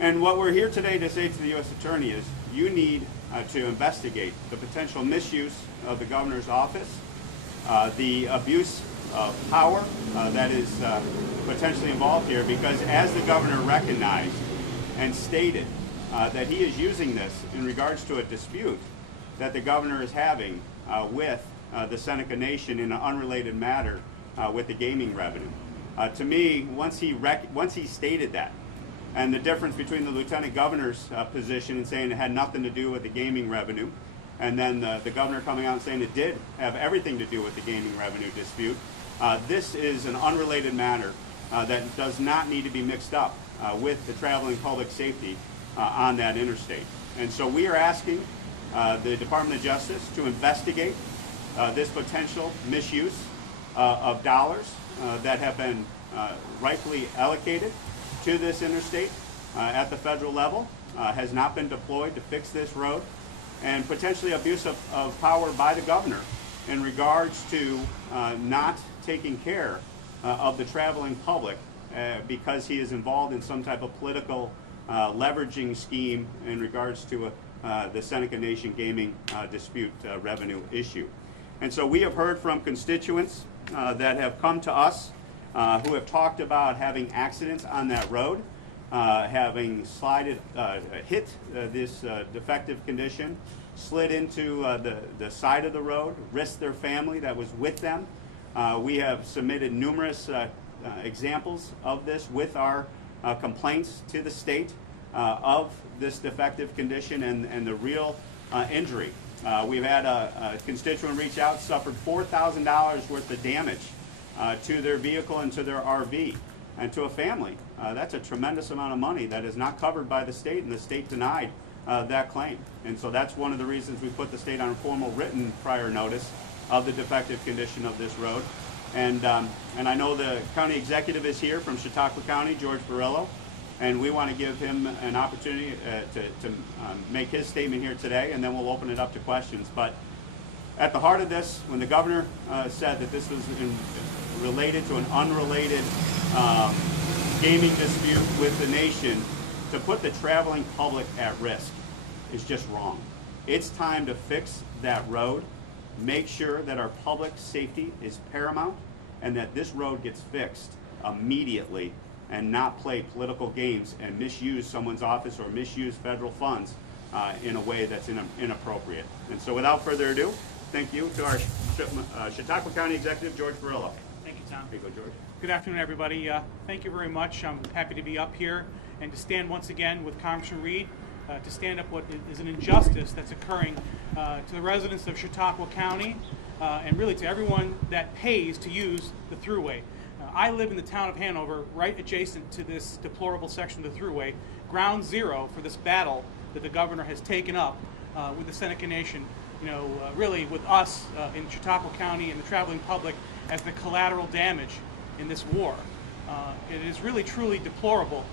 And what we're here today to say to the U.S. Attorney is you need to investigate the potential misuse of the governor's office, the abuse of power that is potentially involved here, because as the governor recognized and stated that he is using this in regards to a dispute that the governor is having with the Seneca Nation in an unrelated matter with the gaming revenue. To me, once he stated that, and the difference between the lieutenant governor's position and saying it had nothing to do with the gaming revenue, and then the governor coming out and saying it did have everything to do with the gaming revenue dispute, this is an unrelated matter that does not need to be mixed up with the traveling public safety on that interstate. And so we are asking the Department of Justice to investigate this potential misuse of dollars that have been rightfully allocated to this interstate at the federal level, has not been deployed to fix this road, and potentially abuse of power by the governor in regards to not taking care of the traveling public because he is involved in some type of political leveraging scheme in regards to the Seneca Nation gaming dispute revenue issue. And so we have heard from constituents that have come to us who have talked about having accidents on that road, having hit this defective condition, slid into the side of the road, risked their family that was with them. We have submitted numerous examples of this with our complaints to the state of this defective condition and the real injury. We've had a constituent reach out, suffered $4,000 worth of damage to their vehicle and to their RV and to a family. That's a tremendous amount of money that is not covered by the state, and the state denied that claim. And so that's one of the reasons we put the state on a formal written prior notice of the defective condition of this road. And I know the county executive is here from Chautauqua County, George Barillo, and we want to give him an opportunity to make his statement here today, and then we'll open it up to questions. But at the heart of this, when the governor said that this was related to an unrelated gaming dispute with the nation, to put the traveling public at risk is just wrong. It's time to fix that road, make sure that our public safety is paramount, and that this road gets fixed immediately, and not play political games and misuse someone's office or misuse federal funds in a way that's inappropriate. And so without further ado, thank you to our Chautauqua County Executive, George Barillo. Thank you, Tom. Here you go, George. Good afternoon, everybody. Thank you very much. I'm happy to be up here and to stand once again with Congressman Reed to stand up what is an injustice that's occurring to the residents of Chautauqua County and really to everyone that pays to use the Thruway. I live in the town of Hanover, right adjacent to this deplorable section of the Thruway, ground zero for this battle that the governor has taken up with the Seneca Nation, really with us in Chautauqua County and the traveling public as the collateral damage in this war. It is really, truly deplorable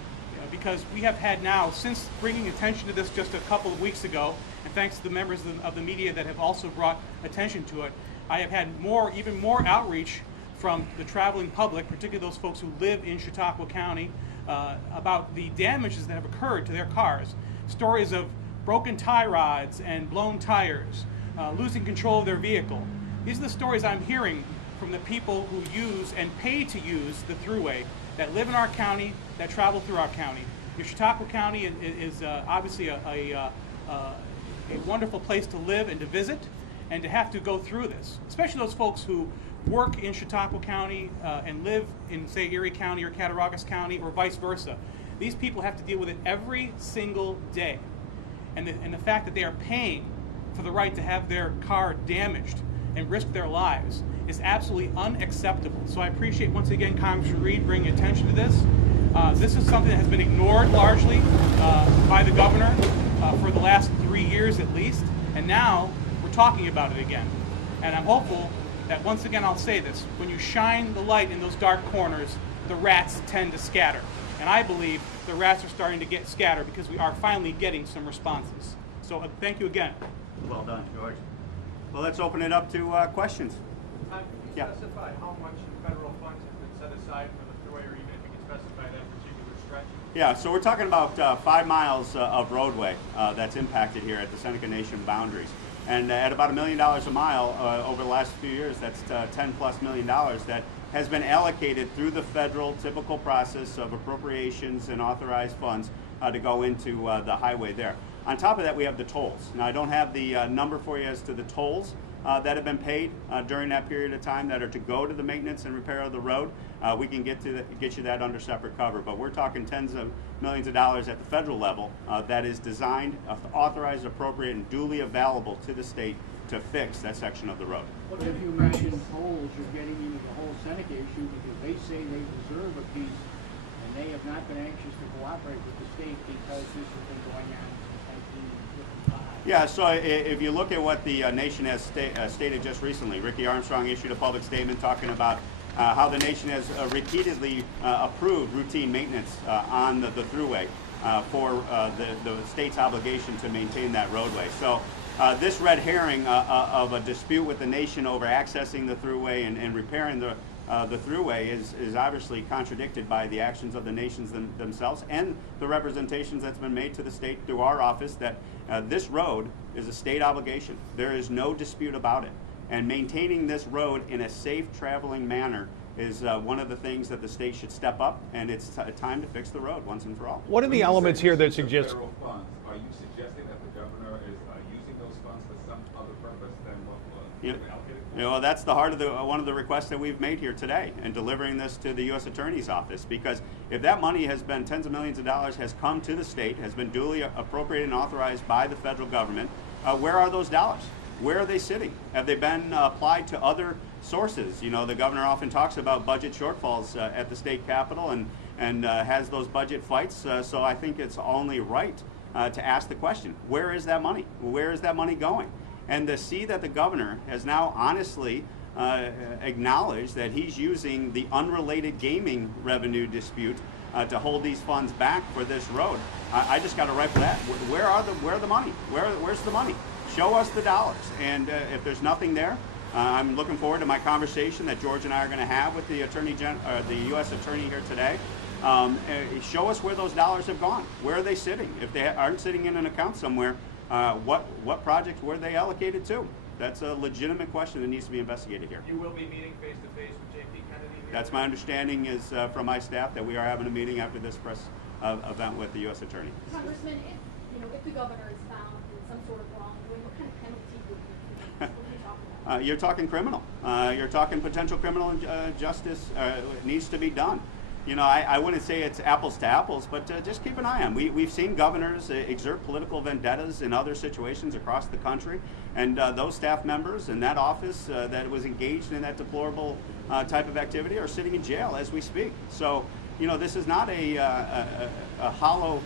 because we have had now, since bringing attention to this just a couple of weeks ago, and thanks to the members of the media that have also brought attention to it, I have had even more outreach from the traveling public, particularly those folks who live in Chautauqua County, about the damages that have occurred to their cars. Stories of broken tie rods and blown tires, losing control of their vehicle. These are the stories I'm hearing from the people who use and pay to use the Thruway, that live in our county, that travel through our county. Chautauqua County is obviously a wonderful place to live and to visit, and to have to go through this, especially those folks who work in Chautauqua County and live in, say, Erie County or Cattaraugus County or vice versa. These people have to deal with it every single day. And the fact that they are paying for the right to have their car damaged and risk their lives is absolutely unacceptable. So I appreciate, once again, Congressman Reed bringing attention to this. This is something that has been ignored largely by the governor for the last 3 years at least, and now we're talking about it again. And I'm hopeful that, once again, I'll say this, when you shine the light in those dark corners, the rats tend to scatter. And I believe the rats are starting to get scattered because we are finally getting some responses. So thank you again. Well done, George. Well, let's open it up to questions. Can you specify how much federal funds have been set aside for the Thruway, or even if you can specify that particular stretch? Yeah, so we're talking about 5 miles of roadway that's impacted here at the Seneca Nation boundaries. And at about $1 million a mile over the last few years, that's $10+ million that has been allocated through the federal typical process of appropriations and authorized funds to go into the highway there. On top of that, we have the tolls. Now, I don't have the number for you as to the tolls that have been paid during that period of time that are to go to the maintenance and repair of the road. We can get you that under separate cover, but we're talking tens of millions of dollars at the federal level that is designed, authorized, appropriate, and duly available to the state to fix that section of the road. But if you mention tolls, you're getting into the whole Seneca issue because they say they deserve a piece and they have not been anxious to cooperate with the state because this has been going on since 1955. Yeah, so if you look at what the nation has stated just recently, Ricky Armstrong issued a public statement talking about how the nation has repeatedly approved routine maintenance on the Thruway for the state's obligation to maintain that roadway. So this red herring of a dispute with the nation over accessing the Thruway and repairing the Thruway is obviously contradicted by the actions of the nations themselves and the representations that's been made to the state through our office that this road is a state obligation. There is no dispute about it. And maintaining this road in a safe traveling manner is one of the things that the state should step up, and it's time to fix the road once and for all. What are the elements here that suggest? Federal funds, are you suggesting that the governor is using those funds for some other purpose than what was allocated? You know, that's the heart of one of the requests that we've made here today and delivering this to the U.S. Attorney's Office, because if that money has been tens of millions of dollars, has come to the state, has been duly appropriated and authorized by the federal government, where are those dollars? Where are they sitting? Have they been applied to other sources? You know, the governor often talks about budget shortfalls at the state capitol and has those budget fights. So I think it's only right to ask the question, where is that money? Where is that money going? And to see that the governor has now honestly acknowledged that he's using the unrelated gaming revenue dispute to hold these funds back for this road, I just got to rifle that. Where are the money? Where's the money? Show us the dollars. And if there's nothing there, I'm looking forward to my conversation that George and I are going to have with the the U.S. Attorney here today. Show us where those dollars have gone. Where are they sitting? If they aren't sitting in an account somewhere, what projects were they allocated to? That's a legitimate question that needs to be investigated here. You will be meeting face to face with J.P. Kennedy? That's my understanding is from my staff that we are having a meeting after this press event with the U.S. Attorney. Congressman, if the governor is found in some sort of wrongdoing, what kind of penalty would you talk about? You're talking criminal. You're talking potential criminal justice needs to be done. You know, I wouldn't say it's apples to apples, but just keep an eye on. We've seen governors exert political vendettas in other situations across the country, and those staff members in that office that was engaged in that deplorable type of activity are sitting in jail as we speak. So, you know, this is not a hollow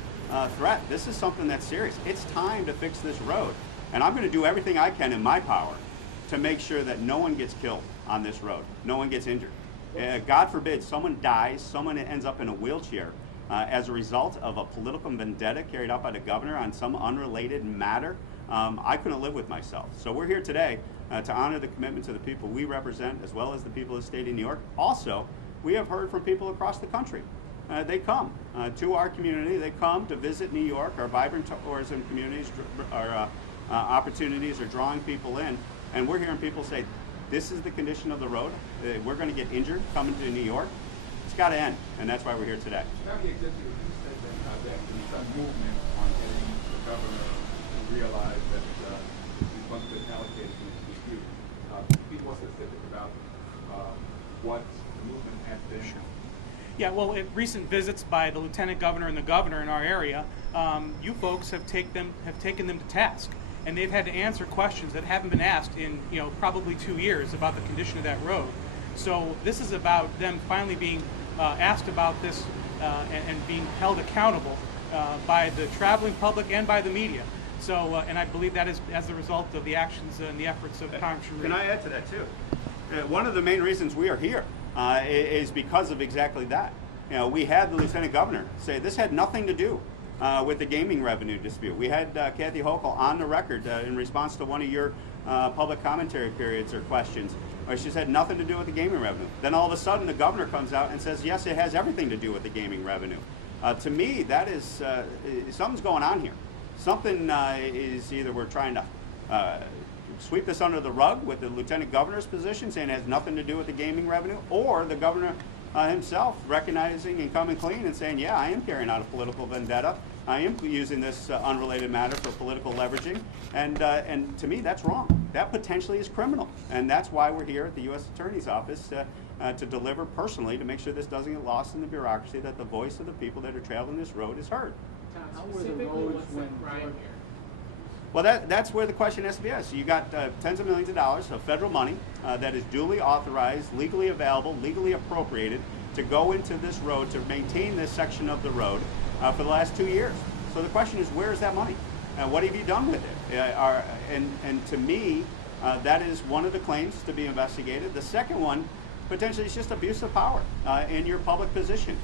threat. This is something that's serious. It's time to fix this road, and I'm going to do everything I can in my power to make sure that no one gets killed on this road, no one gets injured. God forbid someone dies, someone ends up in a wheelchair as a result of a political vendetta carried out by the governor on some unrelated matter. I couldn't live with myself. So we're here today to honor the commitments of the people we represent as well as the people of the state of New York. Also, we have heard from people across the country. They come to our community. They come to visit New York. Our vibrant tourism communities, our opportunities are drawing people in. And we're hearing people say, this is the condition of the road. We're going to get injured coming to New York. It's got to end, and that's why we're here today. County executive, you said that there has been some movement on getting the governor to realize that these funds have been allocated to this dispute. Be more specific about what the movement has been. Sure. Yeah, well, at recent visits by the lieutenant governor and the governor in our area, you folks have taken them to task. And they've had to answer questions that haven't been asked in, probably 2 years about the condition of that road. So this is about them finally being asked about this and being held accountable by the traveling public and by the media. So, and I believe that is as a result of the actions and the efforts of Congressman Reed. Can I add to that too? One of the main reasons we are here is because of exactly that. We had the lieutenant governor say this had nothing to do with the gaming revenue dispute. We had Kathy Hochul on the record in response to one of your public commentary periods or questions, where she said nothing to do with the gaming revenue. Then all of a sudden the governor comes out and says, yes, it has everything to do with the gaming revenue. To me, that is something's going on here. Something is either we're trying to sweep this under the rug with the lieutenant governor's position, saying it has nothing to do with the gaming revenue, or the governor himself recognizing and coming clean and saying, yeah, I am carrying out a political vendetta. I am using this unrelated matter for political leveraging, and to me, that's wrong. That potentially is criminal, and that's why we're here at the U.S. Attorney's Office to deliver personally to make sure this doesn't get lost in the bureaucracy, that the voice of the people that are traveling this road is heard. How were the Specifically, roads what's the when crime George- here? Well, that's where the question has to be asked. So you got tens of millions of dollars of federal money that is duly authorized, legally available, legally appropriated to go into this road, to maintain this section of the road for the last 2 years. So the question is, where is that money? What have you done with it? And to me, that is one of the claims to be investigated. The second one, potentially, is just abuse of power in your public position.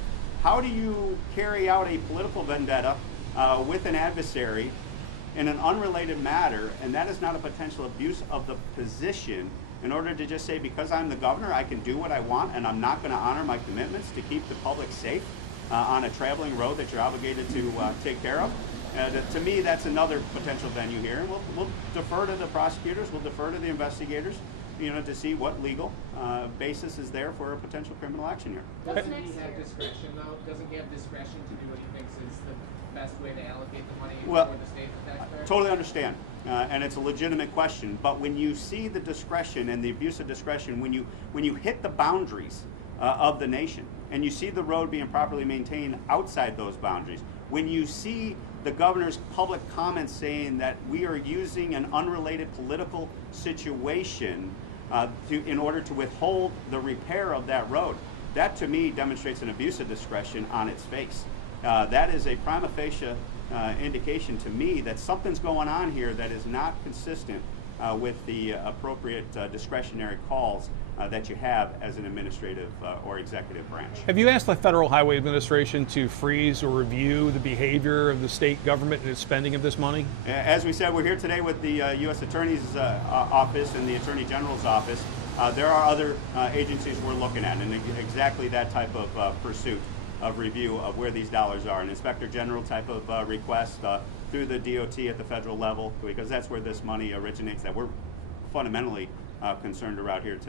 How do you carry out a political vendetta with an adversary in an unrelated matter, and that is not a potential abuse of the position, in order to just say, because I'm the governor, I can do what I want, and I'm not going to honor my commitments to keep the public safe on a traveling road that you're obligated to take care of? To me, that's another potential venue here. And we'll defer to the prosecutors, we'll defer to the investigators, to see what legal basis is there for a potential criminal action here. Doesn't he have discretion, though? Doesn't he have discretion to do what he thinks is the best way to allocate the money Well, for the state taxpayer? Totally understand, and it's a legitimate question. But when you see the discretion and the abuse of discretion, when you hit the boundaries of the nation, and you see the road being properly maintained outside those boundaries, when you see the governor's public comments saying that we are using an unrelated political situation in order to withhold the repair of that road, that to me demonstrates an abuse of discretion on its face. That is a prima facie indication to me that something's going on here that is not consistent with the appropriate discretionary calls that you have as an administrative or executive branch. Have you asked the Federal Highway Administration to freeze or review the behavior of the state government and its spending of this money? As we said, we're here today with the U.S. Attorney's Office and the Attorney General's Office. There are other agencies we're looking at, and exactly that type of pursuit of review of where these dollars are, an Inspector General type of request through the DOT at the federal level, because that's where this money originates, that we're fundamentally concerned about here today.